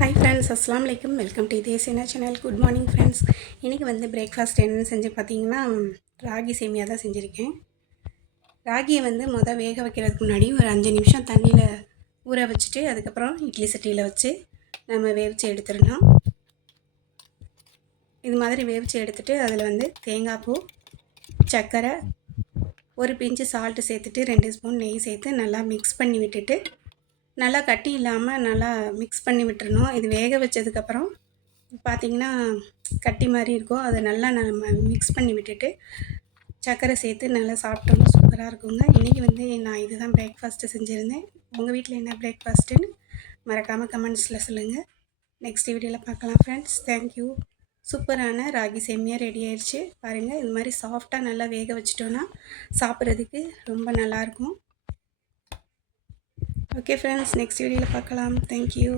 Hi friends, அஸ்ஸலாமு அலைக்கும். Welcome to Desina channel. Good morning friends. இன்றைக்கி வந்து பிரேக்ஃபாஸ்ட் என்னென்னு செஞ்சு பார்த்தீங்கன்னா, ராகி சேமியா தான் செஞ்சுருக்கேன். ராகியை வந்து வேக வைக்கிறதுக்கு முன்னாடி ஒரு 5 நிமிஷம் தண்ணியில் ஊற வச்சுட்டு அதுக்கப்புறம் இட்லி சட்டியில் வச்சு நம்ம வேவிச்சு எடுத்துடணும். இது மாதிரி வேவிச்சு எடுத்துகிட்டு அதில் வந்து தேங்காய் பூ, சர்க்கரை, ஒரு பிஞ்சு சால்ட்டு சேர்த்துட்டு 2 ஸ்பூன் நெய் சேர்த்து நல்லா மிக்ஸ் பண்ணி விட்டுட்டு நல்லா கட்டி இல்லாமல் நல்லா மிக்ஸ் பண்ணி விட்டுறணும். இது வேக வச்சதுக்கப்புறம் பார்த்திங்கன்னா கட்டி மாதிரி இருக்கும். அதை நல்லா நம்ம மிக்ஸ் பண்ணி விட்டுட்டு சர்க்கரை சேர்த்து நல்லா சாப்பிட்டோம்னா சூப்பராக இருக்குங்க. இன்றைக்கி வந்து நான் இதுதான் பிரேக்ஃபாஸ்ட்டு செஞ்சுருந்தேன். உங்கள் வீட்டில் என்ன பிரேக்ஃபாஸ்ட்டுன்னு மறக்காமல் கமெண்ட்ஸில் சொல்லுங்கள். நெக்ஸ்ட் வீடியோவில் பார்க்கலாம் ஃப்ரெண்ட்ஸ். தேங்க்யூ. சூப்பரான ராகி சேமியா ரெடி ஆயிடுச்சு. பாருங்கள், இது மாதிரி சாஃப்டாக நல்லா வேக வச்சிட்டோன்னா சாப்பிட்றதுக்கு ரொம்ப நல்லாயிருக்கும். ஓகே ஃப்ரெண்ட்ஸ், நெக்ஸ்ட் வீடியோவில் பார்க்கலாம். தேங்க்யூ.